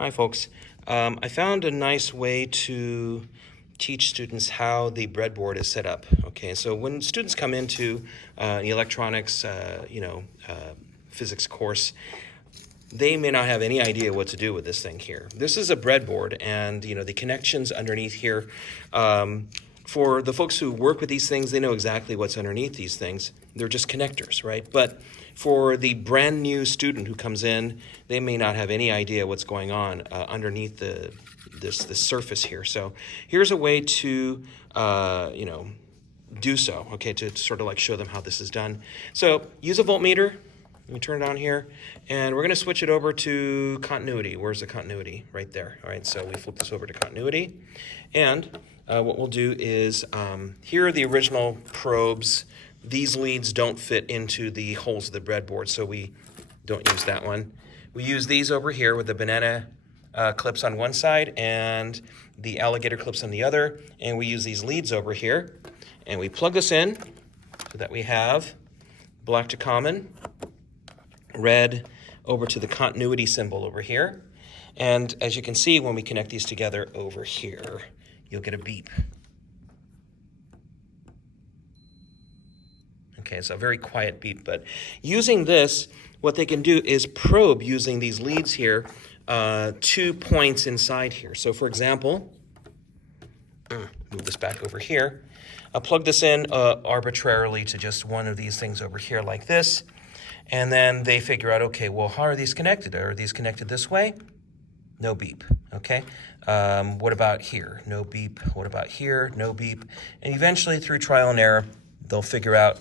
Hi folks. I found a nice way to teach students how the breadboard is set up. Okay, so when students come into the electronics, physics course, they may not have any idea what to do with this thing here. This is a breadboard, and the connections underneath here. For the folks who work with these things, they know exactly what's underneath these things. They're just connectors, right? But for the brand new student who comes in, they may not have any idea what's going on underneath this surface here. So here's a way to do so, okay, to sort of like show them how this is done. So use a voltmeter. Let me turn it on here, and we're going to switch it over to continuity. Where's the continuity? Right there. All right, so we flip this over to continuity, and what we'll do is, here are the original probes. These leads don't fit into the holes of the breadboard, so we don't use that one. We use these over here with the banana clips on one side and the alligator clips on the other, and we use these leads over here, and we plug this in so that we have black to common, red over to the continuity symbol over here. And as you can see, when we connect these together over here, you'll get a beep. Okay, it's a very quiet beep, but using this, what they can do is probe using these leads here, 2 points inside here. So for example, move this back over here. I'll plug this in arbitrarily to just one of these things over here like this. And then they figure out, okay, well, how are these connected? Are these connected this way? No beep, okay? What about here? No beep. What about here? No beep. And eventually, through trial and error, they'll figure out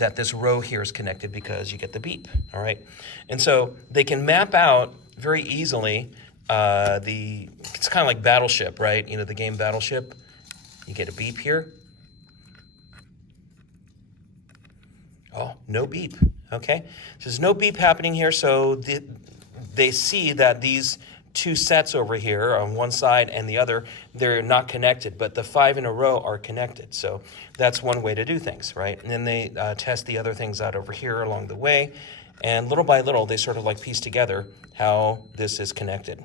that this row here is connected because you get the beep, all right? And so they can map out very easily it's kind of like Battleship, right? The game Battleship. You get a beep here. Oh, no beep, okay? So there's no beep happening here, so they see that these two sets over here on one side and the other, they're not connected, but the 5 in a row are connected. So that's one way to do things, right? And then they test the other things out over here along the way, and little by little, they sort of like piece together how this is connected.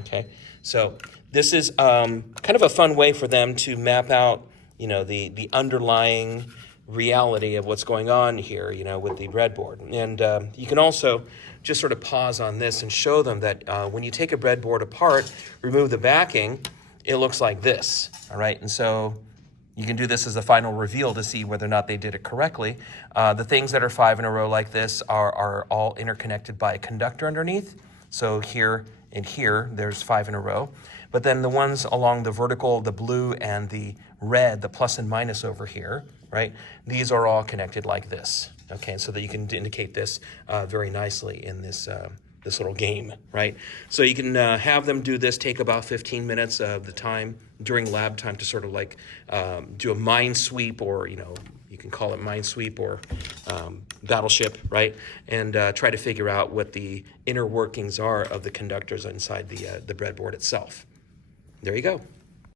Okay, so this is kind of a fun way for them to map out the underlying reality of what's going on here, with the breadboard. And you can also just sort of pause on this and show them that when you take a breadboard apart, remove the backing, it looks like this, all right? And so you can do this as a final reveal to see whether or not they did it correctly. The things that are 5 in a row like this are all interconnected by a conductor underneath. So here and here, there's 5 in a row. But then the ones along the vertical, the blue and the red, the plus and minus over here, right? These are all connected like this, okay? So that you can indicate this very nicely in this this little game, right? So you can have them do this, take about 15 minutes of the time during lab time to sort of like do a mind sweep, or you can call it mind sweep or Battleship, right? And try to figure out what the inner workings are of the conductors inside the breadboard itself. There you go.